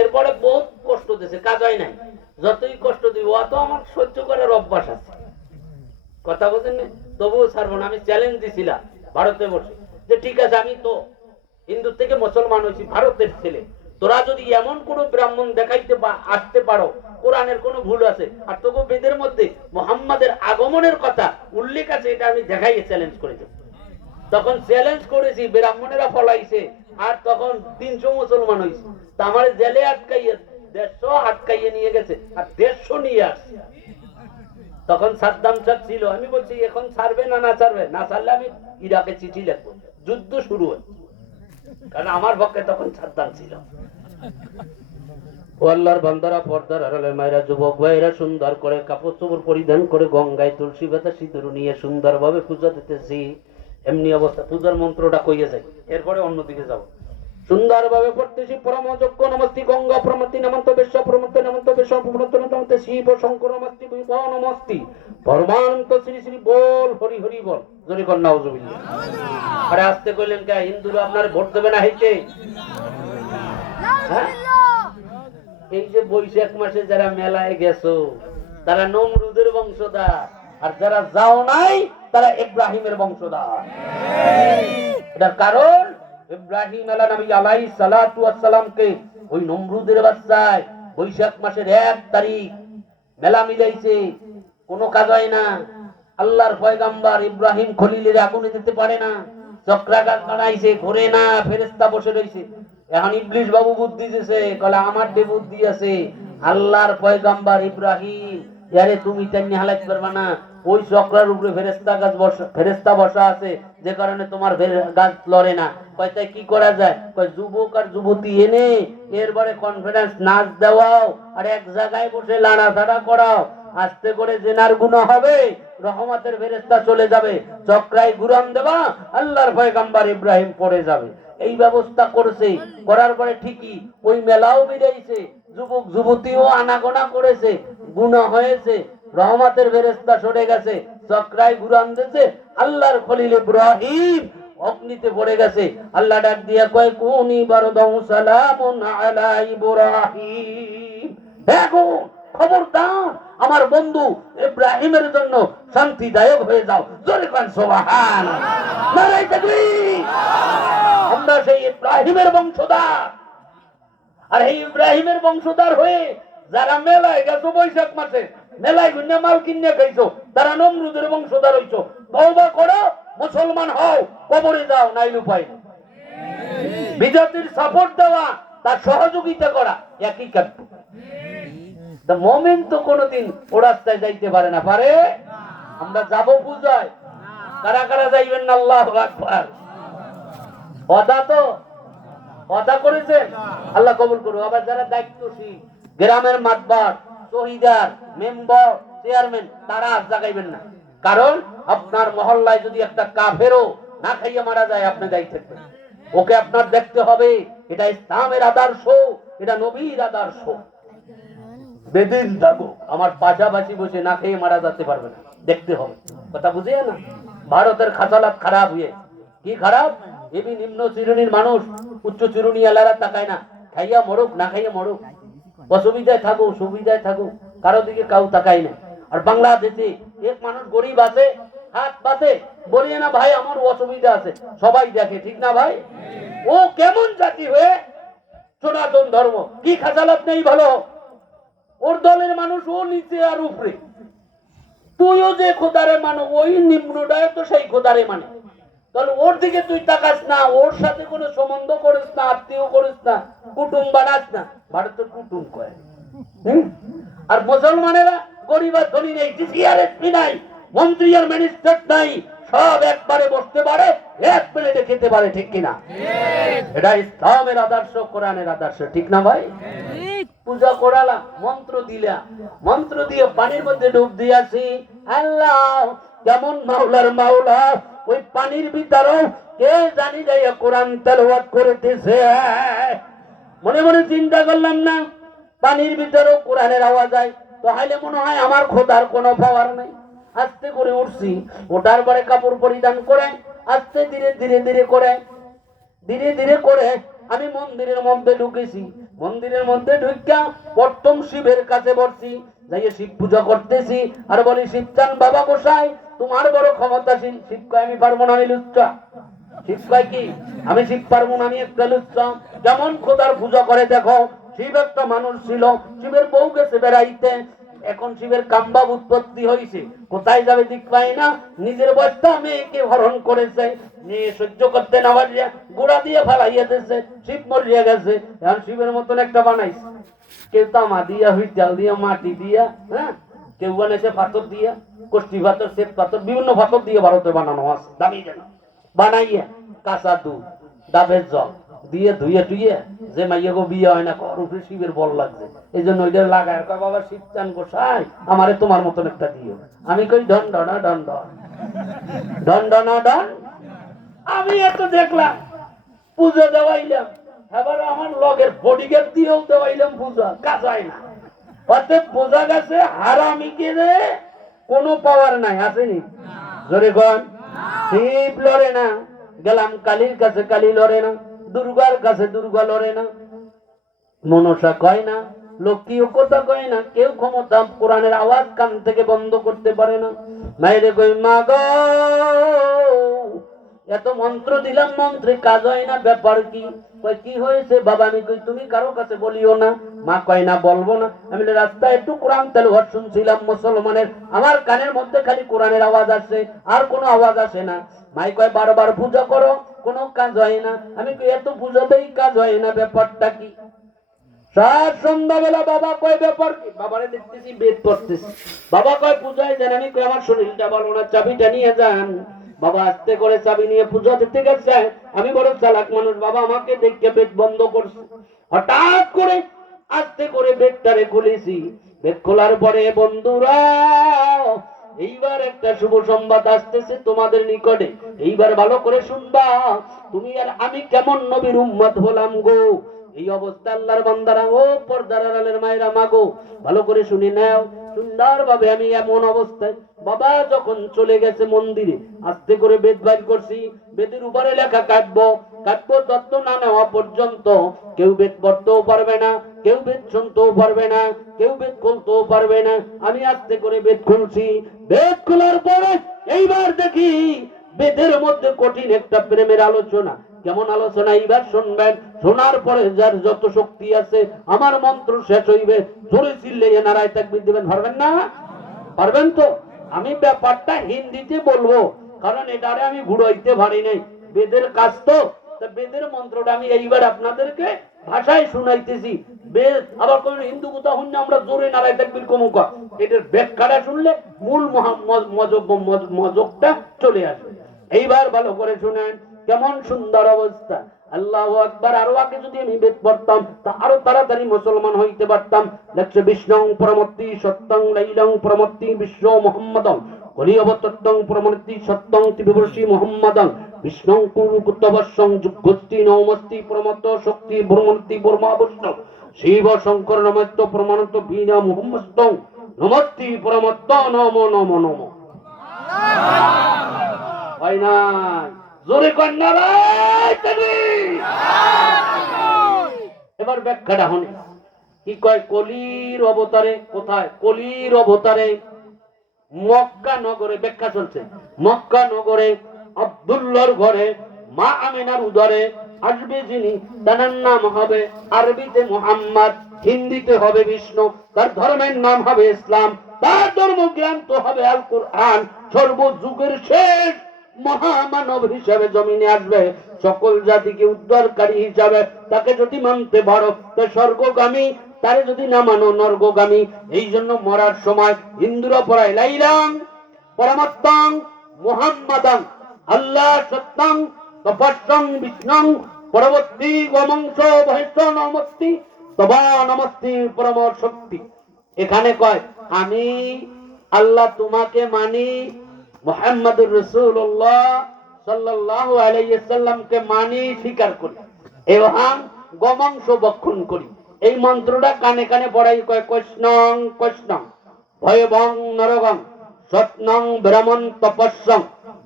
এরপরে বহুত কষ্ট দিয়েছে, কাজ হয় নাই। যতই কষ্ট দিব অত আমার সহ্য করার অভ্যাস আছে, কথা বলছেন, তবুও ছাড়বো না। আমি চ্যালেঞ্জ দিছিলাম ভারতে বসে যে ঠিক আছে, আমি তো হিন্দু থেকে মুসলমান হয়েছি, ভারতের ছেলে, তোরা যদি এমন কোন ব্রাহ্মণ দেখাইতে আসতে পারো কোরআনের কোন ভুল আছে আর তবু বেদের মধ্যে মুহাম্মাদের আগমনের কথা উল্লেখ আছে, এটা আমি দেখাইয়ে চ্যালেঞ্জ করেছি। তখন চ্যালেঞ্জ করেছি, ব্রাহ্মণেরা পলাইছে, আর তখন 300 মুসলমান হয়েছে। তা আমার জেলে আটকাইয়ে 150 আটকাইয়ে নিয়ে গেছে, আর 150 নিয়ে আসছে। তখন সাদ্দাম সাহেব ছিল, আমি বলছি এখন ছাড়বে না, না ছাড়বে না, ছাড়লে আমি ইরাকে চিঠি লিখবো, যুদ্ধ শুরু হয়। কারণ আমার পক্ষে তখন সাদ্দাম ছিল। ও আল্লাহর বান্দারা, পর্দার আড়ালে মায়েরা, যুবক ভাইরা সুন্দর করে কাপড় চোপড় পরিধান করে গঙ্গায় তুলসী পাতা সিঁদুর নিয়ে সুন্দর ভাবে পূজা দিতেছি। এমনি অবস্থা পূজার মন্ত্রটা কইয়ে যায়, এরপরে অন্যদিকে যাব। সুন্দর ভাবে পড়তেছি, পরমযজ্ঞ নমস্তি গঙ্গা প্রমতি নমন্ত বিশ্ব প্রমত নমন্ত বিশ্ব প্রমত নমন্ত শিব শঙ্কর নমস্তি বিভব নমস্তি পরমানন্ত শ্রী শ্রী বল হরি হরি বল, জোরে কর নাউজুবিল্লাহ। আরে আসতে কইলেন কে? হিন্দুরা আপনার ভোট দেবে না হইতে? হ্যাঁ, এই যে বৈশাখ মাসে যারা মেলায় গেছো তারা নমরুদের বংশধর, আর যারা যাও নাই তারা ইব্রাহিমের বংশধর। এটার কারণ ইব্রাহিম আলাইহিস সালাতু ওয়াস সালামকে ওই নমরুদের বাচ্চায় বৈশাখ মাসের 1 তারিখ মেলা মিলাইছে, কোনো কাজ হয় না। আল্লাহর পয়গাম্বর ইব্রাহিম খলিলের আগুনে দিতে পারে না, চক্রাকার বানাইছে, ঘোরে না, ফেরেশতা বসে রইছে। এখন ইবলিস বাবু বুদ্ধি দিয়েছে, কলে আমার যে বুদ্ধি আছে, আল্লাহর পয়গাম্বর ইব্রাহিম আরে তুমি তেমনি হালাইতে পারবা না, ওই চক্রার উপরে ফেরেশতা বসা আছে, যে কারণে তোমার গাছ লড়ে না। কয় তাই কি করা যায়? কয় যুবক আর যুবতী এনে এরপরে কনফারেন্স নাচ দেওয়াও, আর এক জায়গায় বসে লাড়াছাড়া করাও, আস্তে করে জেনার গুনাহ হবে, রহমতের ফেরেশতা চলে যাবে, চক্রায় ঘুরান দেবা, আল্লাহর পয়গাম্বর ইব্রাহিম পড়ে যাবে। এই ব্যবস্থা করছে, করার পরে ঠিকই ওই মেলাও মিলাইছে, যুবক যুবতীও আনাগোনা করেছে, গুনাহ হয়েছে, রহমতের ফেরেশতা সরে গেছে, চক্রায় ঘুরান দিয়েছে, আল্লাহর খলিল ইব্রাহিম অগ্নিতে পড়ে গেছে। আল্লাহ ডাক দিয়া কয় কুনি বারদাউ সালামুন আলা ইব্রাহিম, দেখো খবরদার আমার বন্ধু ইব্রাহিমের জন্য শান্তিদায়ক হয়ে যাও, জোরে কোন সুবহানাল্লাহ, নারায়ে তাকবীর। আমরা সেই ইব্রাহিমের বংশধর, আর এই ইব্রাহিমের বংশধর হয়ে যারা মেলায় গেছো বৈশাখ মাসে, মেলায় ঘুরে মাল কিনে খাইছো, তারা নমরুদের বংশধর হইছো। তওবা করো, মুসলমান হও, কবরে যাও, নাইলে উপায় নেই। বিজাতির সাপোর্ট দেওয়া, তার সহযোগিতা করা একই কাজ। মুমিন তো কোনদিন ও রাস্তায় যাইতে পারে না, পারে? আমরা যাব পূজায়, কারা কারা যাইবেন না? আল্লাহু আকবার। ওয়াদা তো ওয়াদা করেছেন, আল্লাহ কবুল করুন। আবার যারা দায়িত্বশীল, গ্রামের মাতবার, শহীদার, মেম্বার, চেয়ারম্যান, তারা আজ জাগাইবেন না। কারণ আপনার মহল্লায় যদি একটা কাফেরও না খাইয়ে মারা যায়, আপনি দায়ী থাকবেন, ওকে আপনার দেখতে হবে। এটা ইসলামের আদর্শ, এটা নবীর আদর্শ। বেদিন থাকো, আমার পাশাপাশি বসে না খেয়ে মারা যেতে পারবে না, দেখতে হবে। কথা বুঝিয়ে না? ভারতের খাসালাত খারাপ হয়ে কি খারাপ, এবি নিম্ন শ্রেণীর মানুষ উচ্চ শ্রেণী এলারা তাকায় না, খাইয়া মরুক না খাইয়া মরুক, অসুবিধায় থাকুক সুবিধায় থাকুক, কারো দিকে কাউ তাকায় না। আর বাংলাদেশে এক মানুষ গরিব আছে, হাত পাতে বলিয়ে না ভাই আমার অসুবিধা আছে, সবাই দেখে, ঠিক না ভাই? ও কেমন জাতি হয়ে সনাতন ধর্ম, কি খাসালাত নেই ভালো, ওর দলের মানুষ ও নিচে আর উপরে, তুইও যে খোদারে মানো ওই নিম্নটায় তো সেই খোদারে মানে, তাহলে ওর দিকে তুই তাকাস না, ওর সাথে কোনো সম্বন্ধ করিস না, আত্মীয় করিস না, কুটুম বানাস না। ভারতের কুটুম কয়। আর মুসলমানেরা গরিব আর ধনী নেই, ডিসিআরএসপি নাই, মন্ত্রী আর মিনিস্টার নাই, সব একবারে বসতে পারে, এক প্লেটে খেতে পারে, ঠিক কিনা? এটা ইসলামের আদর্শ, কোরআনের আদর্শ, ঠিক না ভাই? পূজা করালাম, মন্ত্র দিলাম, মন্ত্র দিয়ে পানির মধ্যে ডুব দিয়েছি, আল্লাহ কেমন মাওলার মাওলা, ওই পানির ভিতরেও কে জানি যাইয়া কোরআন তেলাওয়াত করতেছে। মনে মনে চিন্তা করলাম না, পানির ভিতরেও কোরআনের আওয়াজ হয়, তাহলে মনে হয় আমার খোদার কোনো পাওয়ার নেই। আস্তে করে উঠছি, ওটার পরে কাপড় পরিধান করে আস্তে ধীরে ধীরে ধীরে করে আমি মন্দিরের মধ্যে ঢুকেছি, মন্দিরের মধ্যে ঢুকা প্রথম শিবের কাছে বসছি, যাইয়ে শিব পূজা করতেছি আর বলি শিবচান বাবা গোসাই তোমার বড় ক্ষমতাশীল। শিব কয় আমি পারবো না, আমি লুচ্চা। শিব কয় কি আমি শিব পারবো না, আমি একটা লুচ্চা। যেমন খোদার পূজা করে দেখো। শিব একটা মানুষ ছিল, শিবের বউ গেছে বেড়াইতে, এখন শিবের কামবাব উৎপত্তি হয়েছে, কোথায় যাবে দিক পাই না, নিজের বস্তা মেয়েকে হরণ করেছে, নিয়ে সহ্য করতে না পারিয়া গোড়া দিয়ে ফেলাইয়া দিয়েছে, শিব মরিয়া গেছে। এখন শিবের মতন একটা বানাইছে, কেউ তামা দিয়া, হুইটাল দিয়া, মাটি দিয়া, হ্যাঁ, কেউ বানাইছে পাথর দিয়া, কষ্টি পাথর, শ্বেত পাথর, বিভিন্ন পাথর দিয়ে ভারতে বানানো আছে, দামি যেন বানাইয়া কাঁচা দুধ ডাবের জল দিয়ে ধুয়ে টুয়ে যে মাইয়াগো বিয়ে হয় না কর উপরে শিবের বল লাগছে, এই জন্য ওইটা লাগায় কয় বাবা শিব চান গোসাই আমারে তোমার মতন একটা দিও। আমি কই ডন ডনা ডন ডন ডন ডনা ডন। আমি এত দেখলাম পুজো দেওয়াইলাম, এবার আমার লগের বডিগার্ড দিয়েও দেওয়াইলাম পূজা, কাজ হয় না। অর্থাৎ বোঝা গেছে হারামি কে কোনো পাওয়ার নাই, আসেনি জোরে কন। শিব লড়ে না, গেলাম কালীর কাছে, কালী লড়ে না, দুর্গার কাছে দুর্গা লড়ে না, মনসা কয় না, লক্ষ্মীও কথা কয় না, কেউ ক্ষমতা কোরআনের আওয়াজ কান থেকে বন্ধ করতে পারে না। মায়েরে কই মা গো এত মন্ত্র দিলাম, মন্ত্রে কাজ হয় না, ব্যাপার কি? কয় কি হয়েছে বাবা? আমি কই তুমি কারো কাছে বলিও না। মা কয় না বলবো না। আমি রাস্তায় একটু কোরআন তেলাওয়াত শুনছিলাম মুসলমানের, আমার কানের মধ্যে খালি কোরআনের আওয়াজ আসে, আর কোনো আওয়াজ আসে না। মাই কয় বারবার পূজা করো, কোনো কাজ হয় না। আমি কই এত পূজাতেই কাজ হয় না, ব্যাপারটা কি? সাত সন্ধ্যাবেলা বাবা কয় ব্যাপার কি? বাবারে দেখতেছি বেদ পড়তেছি। বাবা কয় পূজায় যান। আমি কই আমার শরীরটা ভালো না, চাবিটা নিয়ে যান। বাবা আস্তে করে চাবি নিয়ে পূজা দিতে গেছে। আমি বড় চালাক মানুষ, বাবা আমাকে দেখে বেদ বন্ধ করছে। হঠাৎ করে আস্তে করে বেদটারে খুলেছি। বেদ খোলার পরে বন্ধুরা এইবার একটা শুভ সংবাদ আসতেছে তোমাদের নিকটে, এইবার ভালো করে শুনবা। তুমি আর আমি কেমন নবীর উম্মত হলাম গো। এই অবস্থা আল্লাহর বান্দারা, ও পর্দার আড়ালের মায়েরা মাগো ভালো করে শুনে নাও সুন্দর ভাবে। আমি এমন অবস্থায় বাবা যখন চলে গেছে মন্দিরে, আস্তে করে বেদ বাইর করছি। বেদের উপরে লেখা কাটবো, কাটবো তত্ত্ব না নেওয়া পর্যন্ত কেউ বেদ পড়তেও পারবে না, কেউ বেদ শুনতেও পারবে না, কেউ বেদ খুলতেও পারবে না। আমি আস্তে করে বেদ খুলছি। বেদ খোলার পরে এইবার দেখি বেদের মধ্যে কঠিন একটা প্রেমের আলোচনা। কেমন আলোচনা এইবার শুনবেন। শোনার পরে যার যত শক্তি আছে, আমার মন্ত্র শেষ হইবে, জোরে চিল্লাইয়ে নারায় তাকবীর দিবেন। পারবেন না? পারবেন তো? আমি ব্যাপারটা হিন্দিতে বলবো, কারণ এটারে আমি ঘুরাইতে পারি নাই, বেদের কাজ তো। বেদের মন্ত্রটা আমি এইবার আপনাদেরকে ভাষায় শুনাইতেছি। বেদ আবার কোন হিন্দু কথা শুনলে আমরা জোরে নারায় তাকবীর কমুকা, এটার ব্যাখ্যাটা শুনলে মূল মজকটা চলে আসবে। এইবার ভালো করে শুনেন কেমন সুন্দর অবস্থা। আল্লাহু আকবার। আরো আগে যদি আমি বেদ পড়তাম তা আরো তাড়াতাড়ি মুসলমান হইতে পারতাম। লেখছে বিষ্ণু প্রমত্তি সত্যং লাইলং প্রমত্তি বিশ্ব মুহাম্মাদং কলিয়বতত্তং প্রমত্তি সত্যং ত্রিবর্ষি মুহাম্মাদং বিষ্ণু কুরুকুতবর্ষং যুগস্তি নমস্তি প্রমত্ত শক্তি ব্রহ্মন্তি ব্রহ্মাবস্ত শিব শঙ্কর নমস্ত প্রমাণত বীণা মুহাম্মস্তং নমস্তি প্রমত্ত নমো নমো নমো। হয় না? জোরে কন্যা ভাই। এবার ব্যাখ্যাটা হনে কি কয়, কলির অবতারে কোথায়? কলির অবতারে মক্কা নগরে, ব্যাখ্যা চলছে, মক্কা নগরে আব্দুল্লাহর ঘরে মা আমিনার উদরে আসবে যিনি, তার নাম হবে আরবিতে মুহাম্মদ, হিন্দিতে হবে বিষ্ণু, তার ধর্মের নাম হবে ইসলাম, তার ধর্মগ্রন্থ হবে আল কোরআন। সর্বযুগের শেষ মহামানব হিসাবে জমিনে আসবে, সকল জাতিকে উদ্ধারকারী হিসাবে। তাকে যদি মানতে পারো তো স্বর্গগামী, তারে যদি না মানো নরকগামী। এই জন্য মরার সময় হিন্দুরা পড়ায় লাইলাম পরমাত্মং মুহাম্মাদাং আল্লাহ সত্যং তপস্যং বিষ্ণুং পরবর্তী গমংস বহিষ্ঠ নমস্তি তবা নমস্তি পরম শক্তি। এখানে কয় আমি আল্লাহ তোমাকে মানি, মুহাম্মদুর রাসূলুল্লাহ সাল্লাল্লাহু আলাইহি ওয়াসাল্লামকে মানি, স্বীকার করি এবং গমংস বক্ষণ করি। এই মন্ত্রটা কানে কানে পড়াই কয় কৃষ্ণং কৃষ্ণং ভয়বং নরগং সৎনং ব্রাহ্মণ তপস্যং।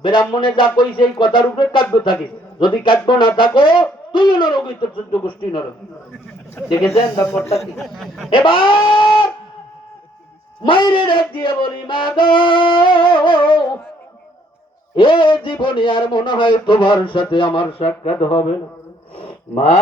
ব্রাহ্মণে যা কইছে এই কথার উপরে কাব্য থাকে, যদি কাব্য না থাকো তুই নরক, ওই তোর 14 গোষ্ঠী নরক। দেখেছেন ব্যাপারটা কি? এবার মায়ের ডাক দিয়ে বলি, মা গো, এ জীবনে আর মনে হয় তোমার সাথে আমার সাক্ষাৎ হবে না। মা